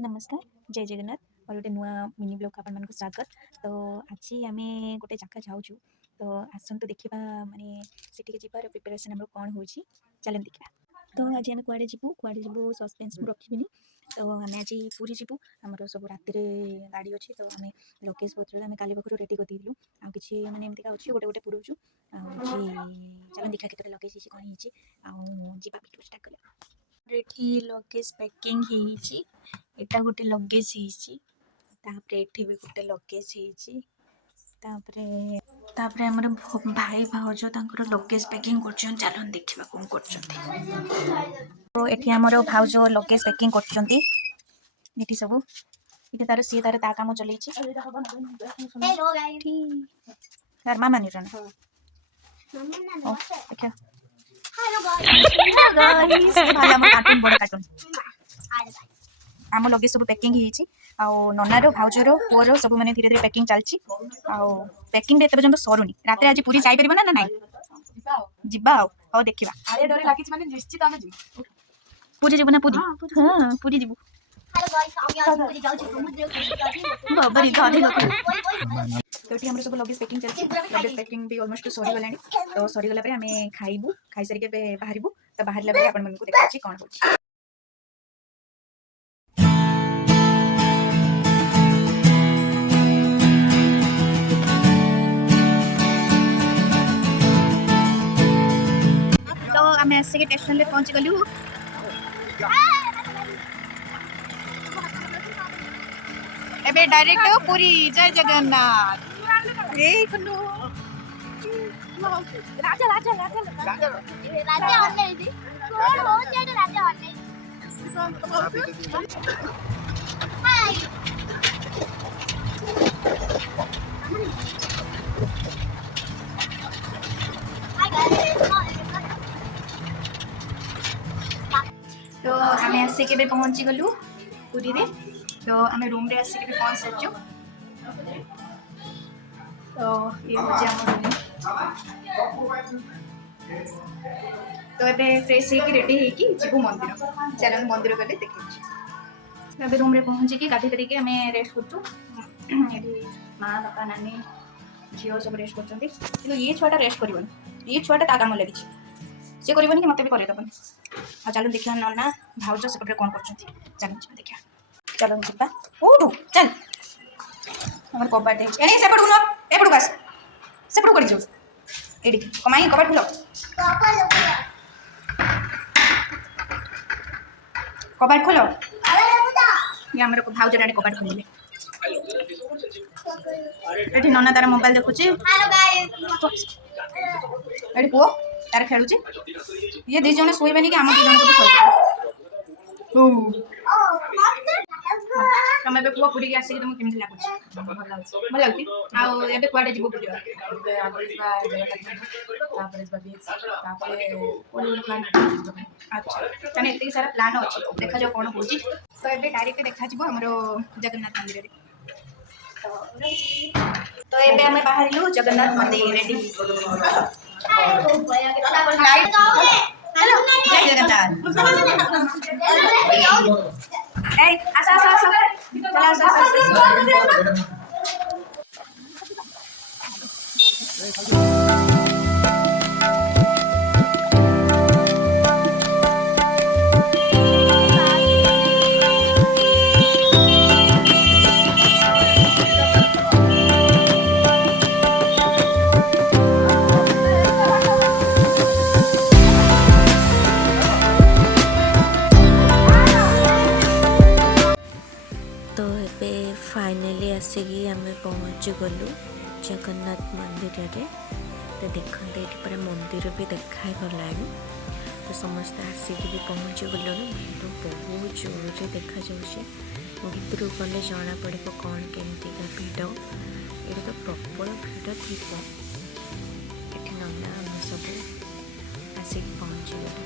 नमस्कार जय जगन्नाथ और गोटे नुआ मिनी ब्लॉग आपण मानक स्वागत। तो आज आम गोटे जगह जाऊँ तो आसतु देखा माने सेठी जीवार प्रिपरेशन आम कौन हो चलन देखा। तो आज आम कुआड़े जीवु सस्पेन्स रखी तो आम आज पूरी जीवु आमर सब राति गाड़ी अच्छी तो आम लगेज पत्र आम काली पाखु रेडी करदेलु आ कि मैंने एमती अच्छी गोटे गोटे पुरौचु चलन देखा केतटा लगेज कौन होगा भिडियो स्टार्ट करा। लगेज पैकिंग एटा गोटे लगेज एठी भी गोटे लगेज आमर भाई भाउज लगेज पैकिंग कर चलन देखा कौन कर। तो ये आमर भाउज लगेज पैकिंग कर सब ये तार सी तार ता काम चल मामा नहीं देखा बड़ कार्टून आम लगेज सब पैकिंग ननार भाउजर पुअर सब मैंने धीरे धीरे पैकिंग चलती पैकिंग एत पर्यटन सरुनी रात आज पूरी जापर ना ना जीवा आओ देखा पूरी जीव ना पूरी हाँ पूरी जीव तो ये सब लगेज पैकिंग चलती लगेज पैकिंग भी ऑलमोस्ट सरीगला तो सरीगला आम खाइबू खाई सारिक बाहर तो बाहर आपण देखा कौन हो। तो आम आसिक स्टेशन पहुँची गलु एबे डायरेक्ट पूरी जय जगन्नाथ राजा राजा राजा राजा तो आम आसिक पहुँची गलु पूरी रे तो आम रूम रे आसिक पहुँच सारी तो ये हूँ तो ये फ्रेश हो रेडी होबू मंदिर चल मंदिर गले देखे रूम रे पहुँचिकी गाधी करके आम रेस्ट कर माँ बापा नानी झील सब रेस्ट कर ये छुआटा रेस्ट कर ये छुआटा काम लगी सी कर मत भी करदेबन आ चलो देखा नना भाउज सेपटे कौन कर चल देखा चलो जा ओठू चल हमार कबाट सेपटू न एपटू आस सेपटू कर जाऊ ये कमाई कबाट खोल कबाट खोल ये आम भाउज राणी कबाट खोल ये नना तार मोबाइल देखुची पुओ तार खेलुची ये दी जन शोबे कि आम दी जन तमें कह पूरी आसिक तुमको केमी लगुच भल लगे आए कड़े जीव बुल अच्छा तेना ये सारा प्लान अच्छी देखा जाओ कौन हो तो ये डायरेक्ट देखा आमर जगन्नाथ मंदिर तो ये आम बाहर जगन्नाथ मंदिर रेडी जय जगन्नाथ आसा आसा आसा चला आसा आसा फाइनाली आसिक आम पहुँची गलु जगन्नाथ मंदिर रे तो देखते ये पूरा मंदिर भी देखा गला तो समस्त आसिक भी पहुँची गलु तो बहुत जोर से देखा भीतर गले जना पड़ कौन केमती भिड़ ये तो प्रबल भिड़ थी ये नना आम सब आसिक पहुँची गलु।